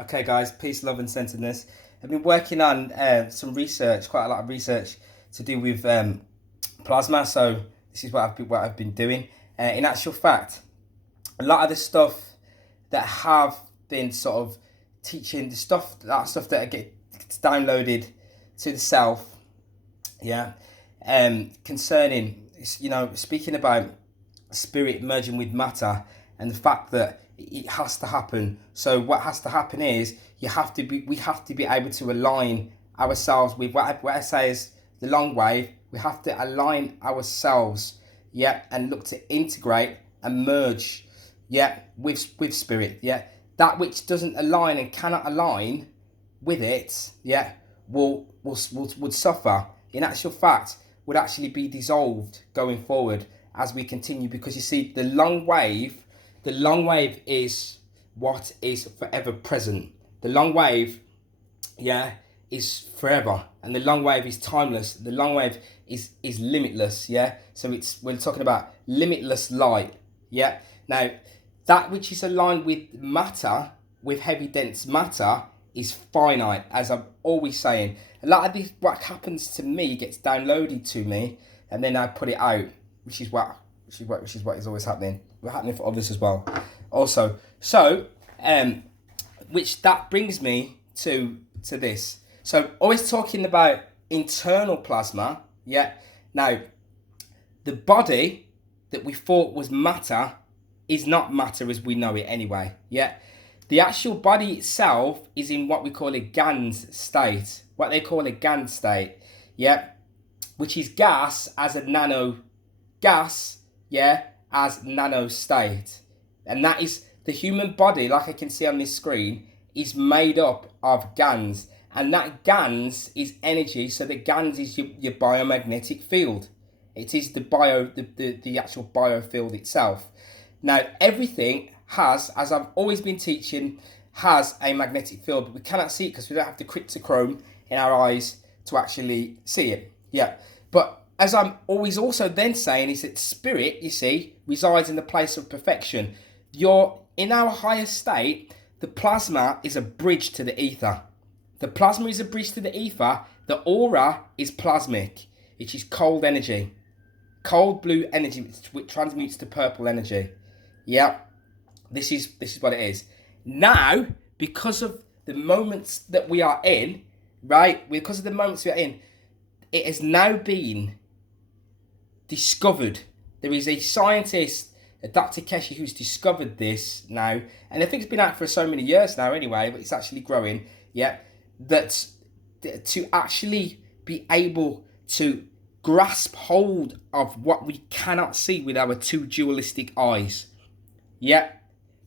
Okay, guys, peace, love, and centeredness. I've been working on some research, quite a lot of research to do with plasma. So this is what I've been doing. In actual fact, a lot of the stuff that have been sort of teaching the stuff, that stuff that gets downloaded to the self, yeah, concerning speaking about spirit merging with matter and the fact that it has to happen. So what has to happen is we have to be able to align ourselves with what I say is the long wave. We have to align ourselves, yeah, and look to integrate and merge, yeah, with spirit, yeah. That which doesn't align and cannot align with it, yeah, would suffer. In actual fact, would actually be dissolved going forward as we continue, because you see the long wave is what is forever present. The long wave, yeah, is forever, and the long wave is timeless. The long wave is limitless, yeah. So we're talking about limitless light, yeah. Now that which is aligned with matter, with heavy dense matter, is finite, as I'm always saying. A lot of this, what happens to me, gets downloaded to me, and then I put it out, which is what is always happening. It's happening for others as well. Also, so which that brings me to this. So always talking about internal plasma. Yeah. Now, the body that we thought was matter is not matter as we know it anyway. Yeah. The actual body itself is in what we call a GANS state. What they call a GANS state. Yeah. Which is gas as a nano gas, yeah, as nano state. And that is the human body, like I can see on this screen, is made up of GANs. And that GANs is energy, so the GANs is your biomagnetic field. It is the actual biofield itself. Now, everything has, as I've always been teaching, has a magnetic field, but we cannot see it because we don't have the cryptochrome in our eyes to actually see it. Yeah. But as I'm always also then saying, is that spirit, you see, resides in the place of perfection. You're in our higher state, the plasma is a bridge to the ether. The plasma is a bridge to the ether. The aura is plasmic, which is cold energy. Cold blue energy, which transmutes to purple energy. Yeah. This is what it is. Now, because of the moments that we are in, right? Because of the moments we are in, it has now been discovered. There is a scientist, Dr. Keshi, who's discovered this now, and I think it's been out for so many years now anyway, but it's actually growing, yeah, that to actually be able to grasp hold of what we cannot see with our two dualistic eyes, yeah,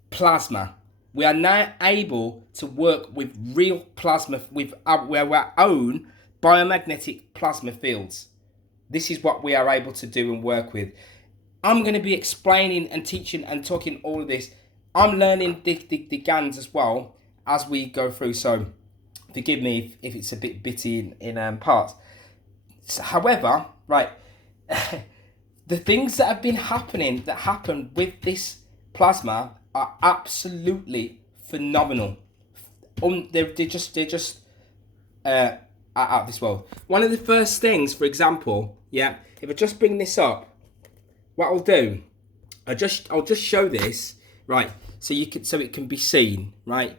plasma. We are now able to work with real plasma, with our own biomagnetic plasma fields. This is what we are able to do and work with. I'm going to be explaining and teaching and talking all of this. I'm learning the GANs as well as we go through, so forgive me if it's a bit bitty in parts. However, right, the things that have been happening, that happen with this plasma, are absolutely phenomenal. They're just out of this world. One of the first things, for example, yeah, if I just bring this up, what I'll do, I'll just show this, right, so it can be seen, right.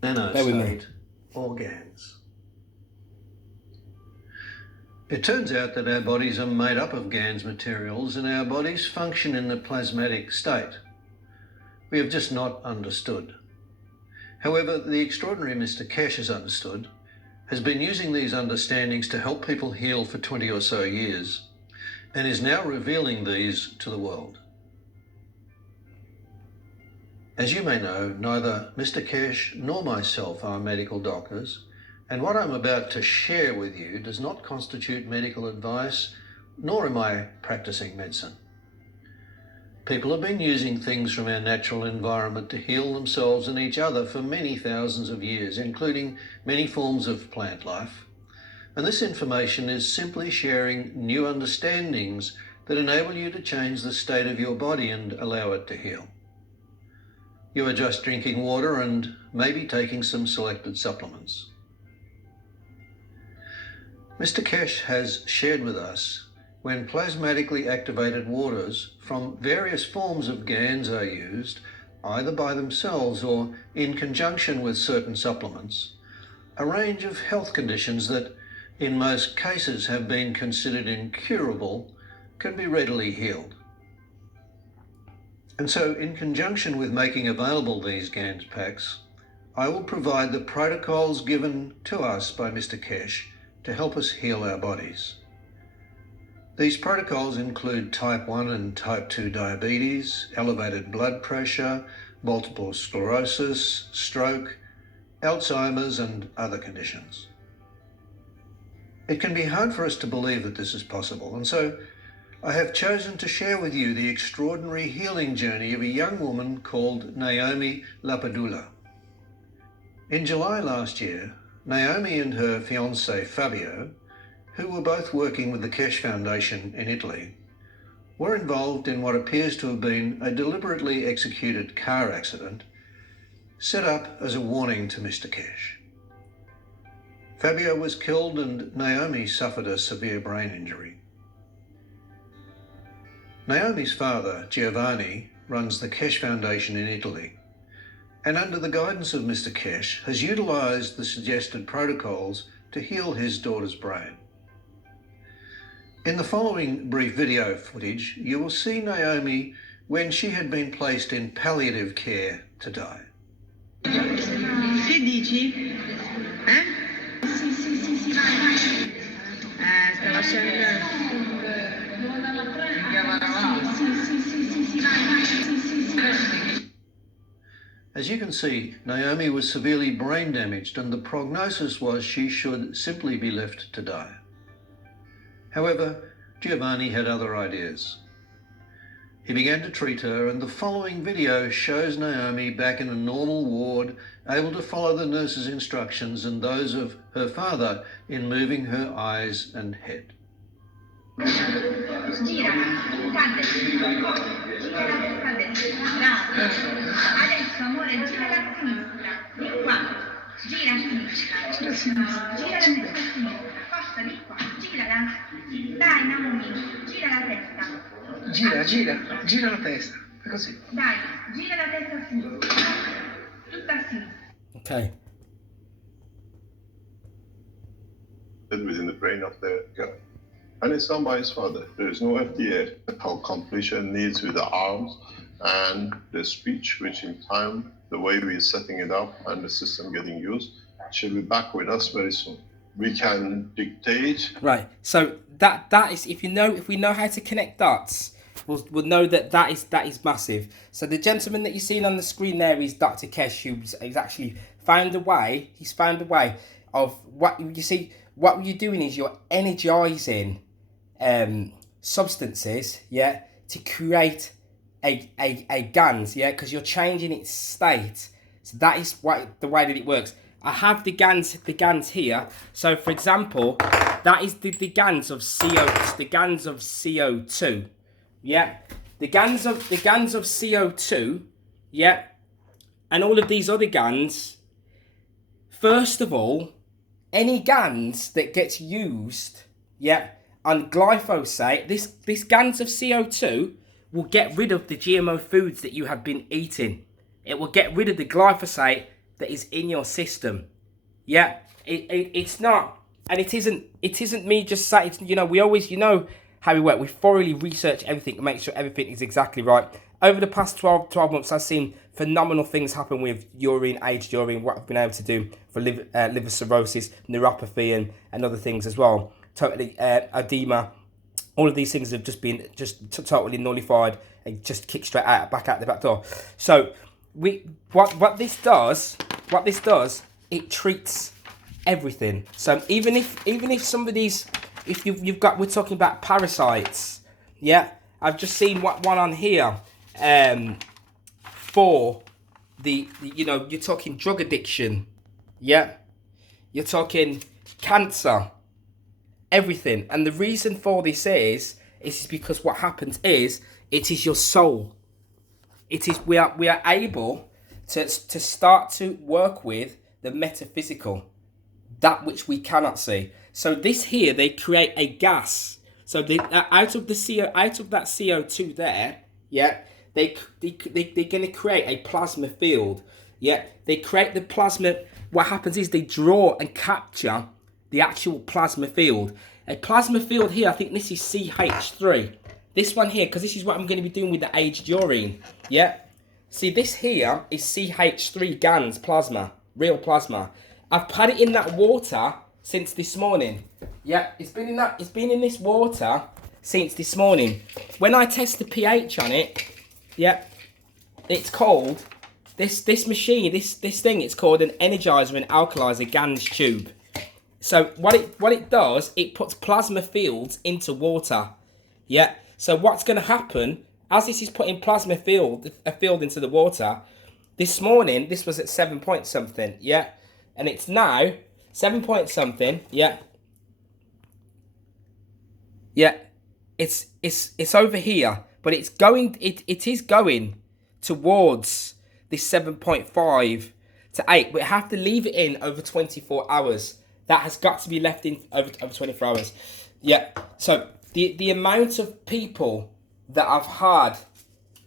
Nanostate or GANs. It turns out that our bodies are made up of GANs materials and our bodies function in the plasmatic state. We have just not understood. However, the extraordinary Mr. Kesh has understood, has been using these understandings to help people heal for 20 or so years, and is now revealing these to the world. As you may know, neither Mr. Kesh nor myself are medical doctors, and what I'm about to share with you does not constitute medical advice, nor am I practicing medicine. People have been using things from our natural environment to heal themselves and each other for many thousands of years, including many forms of plant life, And this information is simply sharing new understandings that enable you to change the state of your body and allow it to heal. You are just drinking water and maybe taking some selected supplements. Mr. Kesh has shared with us when plasmatically activated waters from various forms of GANs are used, either by themselves or in conjunction with certain supplements, a range of health conditions that in most cases have been considered incurable can be readily healed. And so in conjunction with making available these GANs packs, I will provide the protocols given to us by Mr. Kesh to help us heal our bodies. These protocols include type 1 and type 2 diabetes, elevated blood pressure, multiple sclerosis, stroke, Alzheimer's and other conditions. It can be hard for us to believe that this is possible, and so I have chosen to share with you the extraordinary healing journey of a young woman called Naomi Lapadula. In July last year, Naomi and her fiancé Fabio, who were both working with the Kesh Foundation in Italy, were involved in what appears to have been a deliberately executed car accident set up as a warning to Mr. Kesh. Fabio was killed and Naomi suffered a severe brain injury. Naomi's father, Giovanni, runs the Kesh Foundation in Italy, and under the guidance of Mr. Kesh has utilised the suggested protocols to heal his daughter's brain. In the following brief video footage, you will see Naomi when she had been placed in palliative care to die. Che dici? Eh? Sì, sì, sì, sì, vai, vai. Stava scendendo. Sì, sì, sì, sì, sì, vai, vai. Sì, sì, sì. As you can see, Naomi was severely brain damaged and the prognosis was she should simply be left to die. However, Giovanni had other ideas. He began to treat her, and the following video shows Naomi back in a normal ward, able to follow the nurse's instructions and those of her father in moving her eyes and head. Gira, cadde. Gira la testa a destra. Bravo. Adesso, amore, gira a sinistra. Di qua. Gira a sinistra. Gira a sinistra. Gira la testa a sinistra. Forza, di qua. Girala. Dai, Naomi. Gira la testa. Gira la testa. Così. Dai, gira la testa a sinistra. Tutta a sinistra. Okay. Within the brain of the girl. And it's done by his father. There is no FDA how completion needs with the arms and the speech, which in time, the way we're setting it up and the system getting used, should be back with us very soon. We can dictate. Right. So that is, if we know how to connect dots, we'll know that is massive. So the gentleman that you're seeing on the screen there is Dr. Kesh, who's actually found a way. He's found a way of what you see. What you're doing is you're energizing substances, yeah, to create a GANs, yeah, because you're changing its state. So that is the way that it works. I have the GANs here. So for example, that is the GANs of CO2, yeah, the GANs of CO2, yeah, and all of these other GANs. First of all, any GANs that gets used, yeah, on glyphosate, this GANs of CO2 will get rid of the GMO foods that you have been eating. It will get rid of the glyphosate that is in your system. Yeah, it's not, and it isn't me just saying, we always, how we work. We thoroughly research everything to make sure everything is exactly right. Over the past 12 months, I've seen phenomenal things happen with urine, aged urine, what I've been able to do for liver cirrhosis, neuropathy, and other things as well. Totally edema. All of these things have just been totally nullified and just kicked straight back out the back door. So what this does, it treats everything. So even if somebody's, we're talking about parasites, yeah. I've just seen one on here, for the you're talking drug addiction, yeah. You're talking cancer, everything. And the reason for this is because what happens is it is your soul. It is we are able to start to work with the metaphysical, that which we cannot see. So this here, they create a gas. So they out of that CO2 there, yeah, they're going to create a plasma field. Yeah, they create the plasma. What happens is they draw and capture the actual plasma field. A plasma field here, I think this is CH3. This one here, because this is what I'm going to be doing with the aged urine. Yeah, see this here is CH3 GANs plasma, real plasma. I've had it in that water since this morning. Yeah, it's been in this water since this morning. When I test the pH on it, yeah, it's called this machine, this thing. It's called an energizer and alkalizer GANs tube. So what it does, it puts plasma fields into water. Yeah. So what's going to happen as this is putting a field into the water? This morning, this was at 7 point something. Yeah. And it's now 7 point something, yeah. Yeah, it's over here, but it is going towards this 7.5 to 8. We have to leave it in over 24 hours. That has got to be left in over 24 hours. Yeah. So the amount of people that I've had,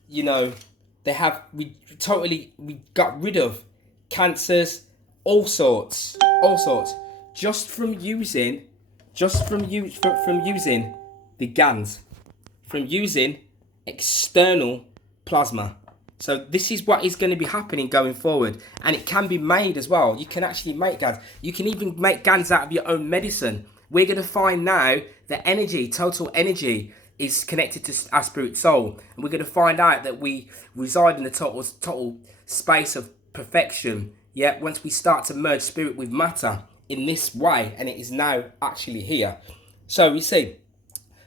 you know, we got rid of cancers. All sorts, just from using the GANs, from using external plasma. So this is what is going to be happening going forward, and it can be made as well. You can actually make GANs. You can even make GANs out of your own medicine. We're going to find now that total energy, is connected to our spirit soul, and we're going to find out that we reside in the total space of perfection. Yeah, once we start to merge spirit with matter in this way, and it is now actually here. So we see,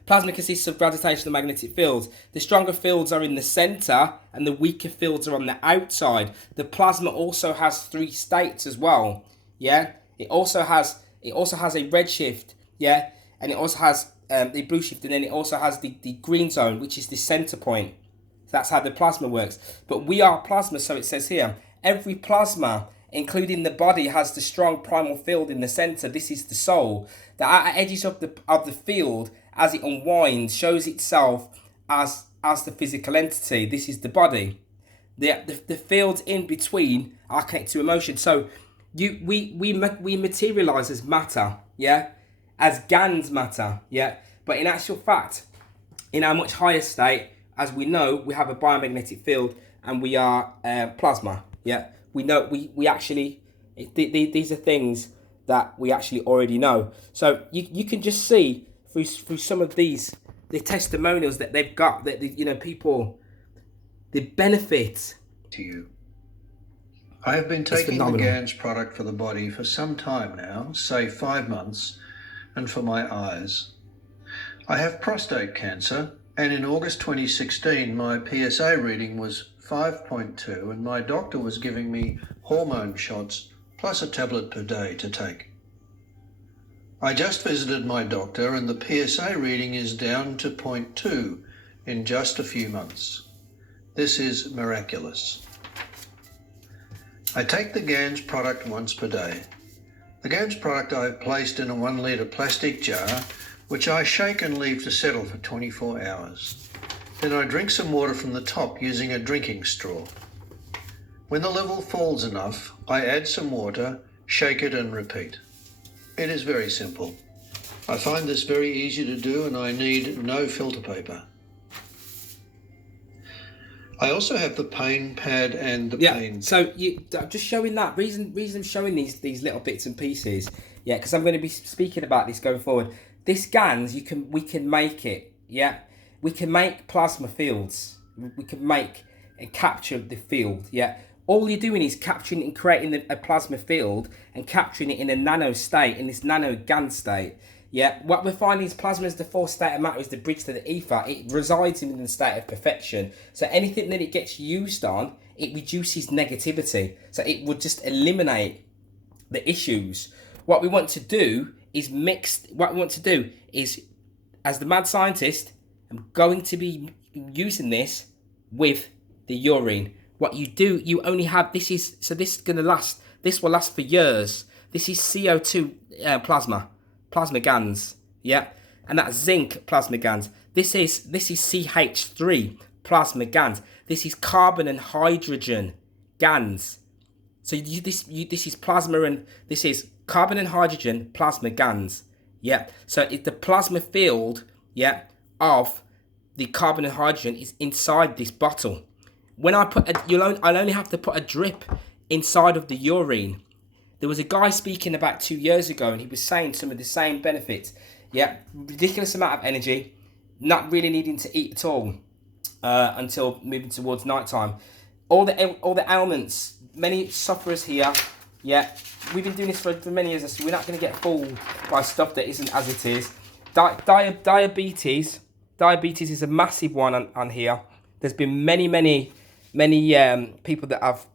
plasma consists of gravitational magnetic fields. The stronger fields are in the center, and the weaker fields are on the outside. The plasma also has 3 states as well. Yeah, it also has a redshift. Yeah, and it also has the blue shift, and then it also has the green zone, which is the center point. That's how the plasma works. But we are plasma, so it says here, every plasma, including the body, has the strong primal field in the center. This is the soul. The outer edges of the field, as it unwinds, shows itself as the physical entity. This is the body. The fields in between are connected to emotion. So we materialize as matter, yeah, as GANs matter, yeah. But in actual fact, in our much higher state, as we know, we have a biomagnetic field, and we are plasma, yeah. We know we actually these are things that we actually already know. So you can just see through some of the testimonials that they've got, that people, the benefit to you. I have been taking the GANs product for the body for some time now, say 5 months, and for my eyes. I have prostate cancer, and in August 2016 my PSA reading was 5.2, and my doctor was giving me hormone shots plus a tablet per day to take. I just visited my doctor, and the PSA reading is down to 0.2 in just a few months. This is miraculous. I take the GANs product once per day. The GANs product I have placed in a 1 litre plastic jar, which I shake and leave to settle for 24 hours. Then I drink some water from the top using a drinking straw. When the level falls enough, I add some water, shake it and repeat. It is very simple. I find this very easy to do, and I need no filter paper. I also have the pain pad and the pain. So I'm just showing that reason I'm showing these little bits and pieces. Yeah, because I'm going to be speaking about this going forward. This GANs, we can make it. Yeah, we can make plasma fields. We can make and capture the field. Yeah, all you're doing is capturing and creating a plasma field and capturing it in a nano state, in this nano GAN state. Yeah, what we're finding is plasma is the fourth state of matter, is the bridge to the ether. It resides in the state of perfection. So anything that it gets used on, it reduces negativity. So it would just eliminate the issues. What we want to do is mixed. What we want to do is, as the mad scientist, I'm going to be using this with the urine. What you do, you only have, this is going to last, this will last for years. This is CO2 plasma GANs, yeah, and that's zinc plasma GANs. This is CH3 plasma GANs. This is carbon and hydrogen GANs. So this is plasma, and this is carbon and hydrogen plasma GANs, yeah. So the plasma field, yeah, of the carbon and hydrogen is inside this bottle. When I put I'll only have to put a drip inside of the urine. There was a guy speaking about 2 years ago, and he was saying some of the same benefits. Yeah, ridiculous amount of energy, not really needing to eat at all until moving towards nighttime. All the ailments, many sufferers here. Yeah, we've been doing this for many years, so we're not going to get fooled by stuff that isn't as it is. Diabetes is a massive one on here. There's been many people that have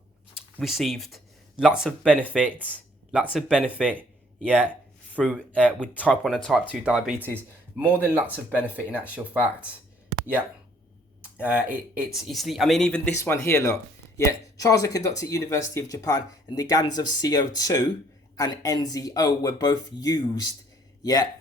received lots of benefit, yeah, through with type 1 and type 2 diabetes. More than lots of benefit in actual fact, yeah. I mean, even this one here, look, yeah. Trials are conducted at University of Japan, and the GANs of CO2 and NZO were both used, yeah,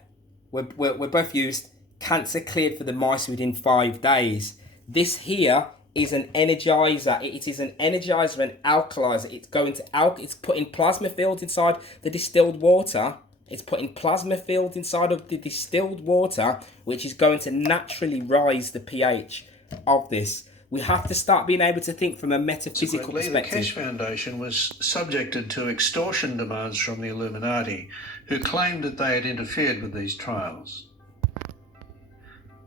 were both used. Cancer cleared for the mice within 5 days. This here is an energizer. It is an energizer and alkalizer. It's going to it's putting plasma fields inside the distilled water. It's putting plasma fields inside of the distilled water, which is going to naturally rise the pH of this. We have to start being able to think from a metaphysical perspective. The Kesh Foundation was subjected to extortion demands from the Illuminati, who claimed that they had interfered with these trials.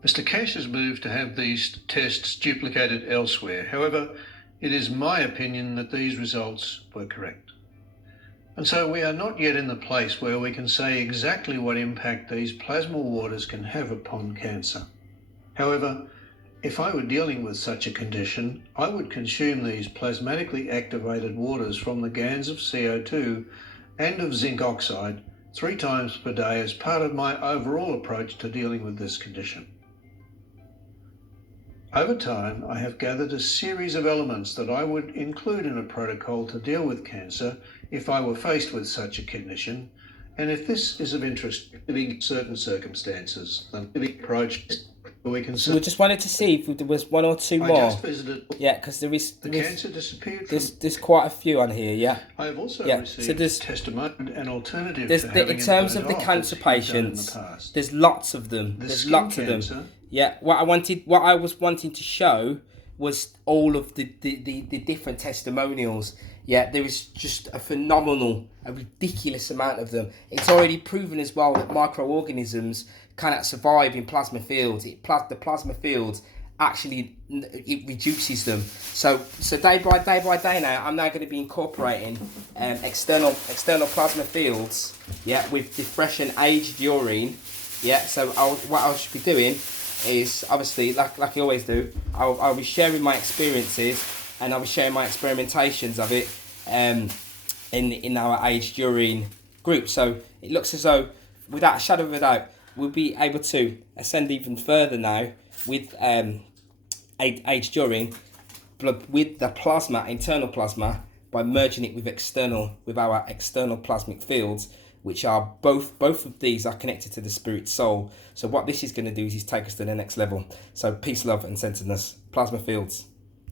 Mr. Kesh has moved to have these tests duplicated elsewhere. However, it is my opinion that these results were correct. And so we are not yet in the place where we can say exactly what impact these plasma waters can have upon cancer. However, if I were dealing with such a condition, I would consume these plasmatically activated waters from the GANs of CO2 and of zinc oxide 3 times per day as part of my overall approach to dealing with this condition. Over time, I have gathered a series of elements that I would include in a protocol to deal with cancer if I were faced with such a condition, and if this is of interest in certain circumstances, then the approach we can. So we just wanted to see if there was one or two more. I just visited. Yeah, because the cancer disappeared. There's quite a few on here. Yeah. I have also received testimony and alternative. In terms of the cancer patients, there's lots of them. There's lots of them. Yeah. What I was wanting to show was all of the different testimonials. Yeah, there is just a ridiculous amount of them. It's already proven as well that microorganisms cannot survive in plasma fields. The plasma fields actually, it reduces them. So day by day now, I'm now going to be incorporating external plasma fields. Yeah, with the fresh and aged urine. Yeah, so what I should be doing is obviously like I always do. I'll be sharing my experiences, and I'll be sharing my experimentations of it in our aged urine group. So it looks as though, without a shadow of a doubt, we'll be able to ascend even further now with aged urine, with the plasma, internal plasma, by merging it with our external plasmic fields, which are both of these are connected to the spirit soul. So what this is going to do is take us to the next level. So peace, love, and centeredness. Plasma fields.